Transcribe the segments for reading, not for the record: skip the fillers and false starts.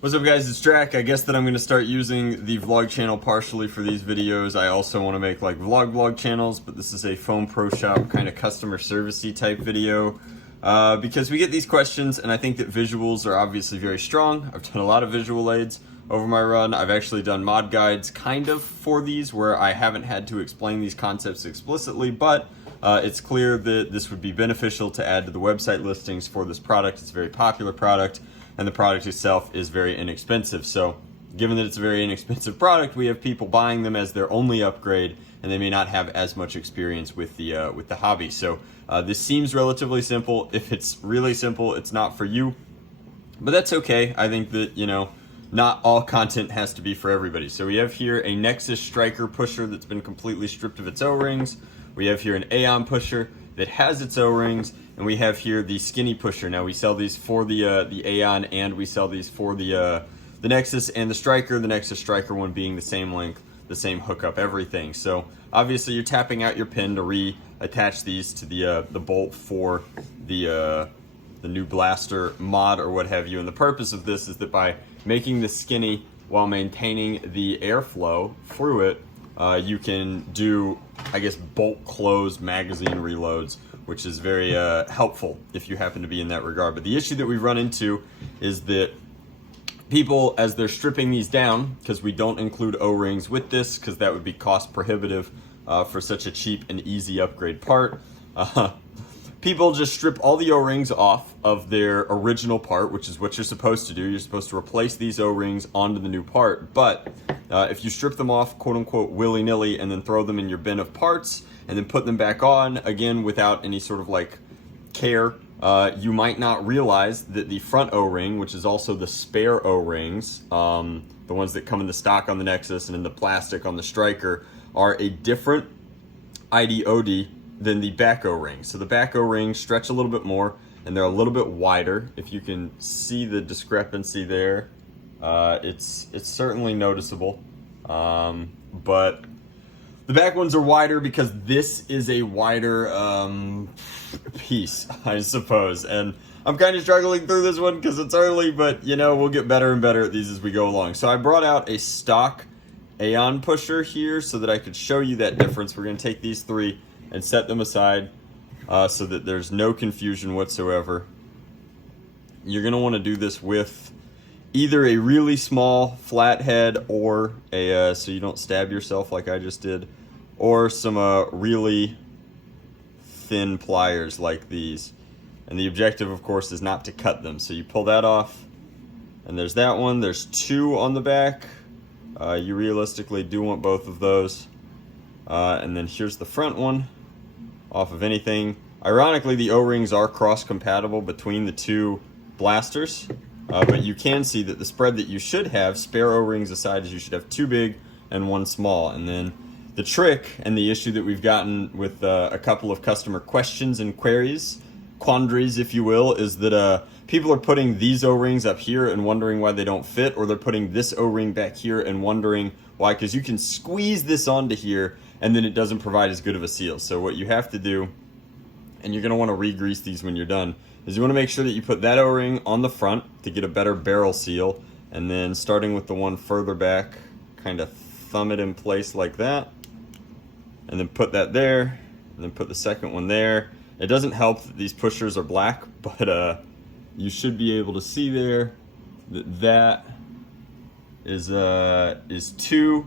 What's up guys, it's Drac. I guess that I'm going to start using the vlog channel partially for these videos. I also want to make like vlog channels, but this is a FoamProShop kind of customer servicey type video because we get these questions and I think that visuals are obviously very strong. I've done a lot of visual aids over my run. I've actually done mod guides kind of for these where I haven't had to explain these concepts explicitly, but it's clear that this would be beneficial to add to the website listings for this product. It's a very popular product, and the product itself is very inexpensive. So given that it's a very inexpensive product, we have people buying them as their only upgrade, and they may not have as much experience with the hobby. So this seems relatively simple. If it's really simple, it's not for you, but that's okay. I think that, you know, not all content has to be for everybody. So we have here a Nexus Striker pusher that's been completely stripped of its O-rings. We have here an Aeon pusher that has its O-rings, and we have here the skinny pusher. Now we sell these for the Aeon, and we sell these for the Nexus and the Striker. The Nexus Striker one being the same length, the same hookup, everything. So obviously you're tapping out your pin to reattach these to the bolt for the new blaster mod or what have you. And the purpose of this is that by making this skinny while maintaining the airflow through it, you can do, I guess, bolt close magazine reloads, which is very helpful if you happen to be in that regard. But the issue that we've run into is that people, as they're stripping these down, because we don't include O-rings with this, because that would be cost prohibitive for such a cheap and easy upgrade part, people just strip all the O-rings off of their original part, which is what you're supposed to do. You're supposed to replace these O-rings onto the new part. But if you strip them off, quote unquote, willy-nilly, and then throw them in your bin of parts, and then put them back on, again, without any sort of like care, you might not realize that the front O-ring, which is also the spare O-rings, the ones that come in the stock on the Nexus and in the plastic on the Striker, are a different ID/OD than the back O-rings. So the back O-rings stretch a little bit more, and they're a little bit wider. If you can see the discrepancy there, it's certainly noticeable. But the back ones are wider because this is a wider piece, I suppose. And I'm kind of struggling through this one because it's early, but you know, we'll get better and better at these as we go along. So I brought out a stock Aeon pusher here so that I could show you that difference. We're going to take these three and set them aside so that there's no confusion whatsoever. You're going to want to do this with either a really small flathead or a, so you don't stab yourself like I just did, or some really thin pliers like these. And the objective, of course, is not to cut them. So you pull that off, and there's that one. There's two on the back. You realistically do want both of those. And then here's the front one off of anything. Ironically, the O-rings are cross-compatible between the two blasters, but you can see that the spread that you should have, spare O-rings aside, is you should have two big and one small. And then the trick and the issue that we've gotten with a couple of customer questions and quandaries, if you will, is that people are putting these O-rings up here and wondering why they don't fit, or they're putting this O-ring back here and wondering why, because you can squeeze this onto here and then it doesn't provide as good of a seal. So what you have to do, and you're going to want to re-grease these when you're done, is you want to make sure that you put that O-ring on the front to get a better barrel seal, and then starting with the one further back, kind of thumb it in place like that, and then put that there, and then put the second one there. It doesn't help that these pushers are black, but you should be able to see there that that is two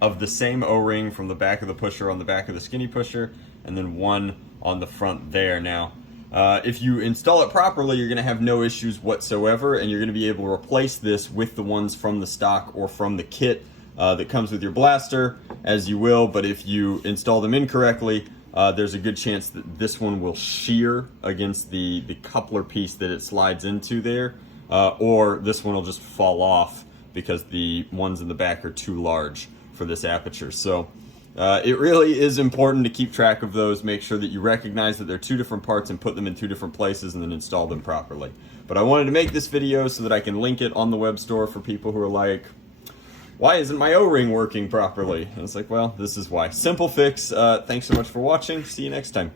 of the same O-ring from the back of the pusher on the back of the skinny pusher, and then one on the front there. Now, if you install it properly, you're going to have no issues whatsoever, and you're going to be able to replace this with the ones from the stock or from the kit that comes with your blaster, as you will. But if you install them incorrectly, there's a good chance that this one will shear against the coupler piece that it slides into there, or this one will just fall off because the ones in the back are too large for this aperture. So it really is important to keep track of those. Make sure that you recognize that they're two different parts and put them in two different places and then install them properly. But I wanted to make this video so that I can link it on the web store for people who are like, why isn't my O-ring working properly? And it's like, well, this is why. Simple fix. Thanks so much for watching. See you next time.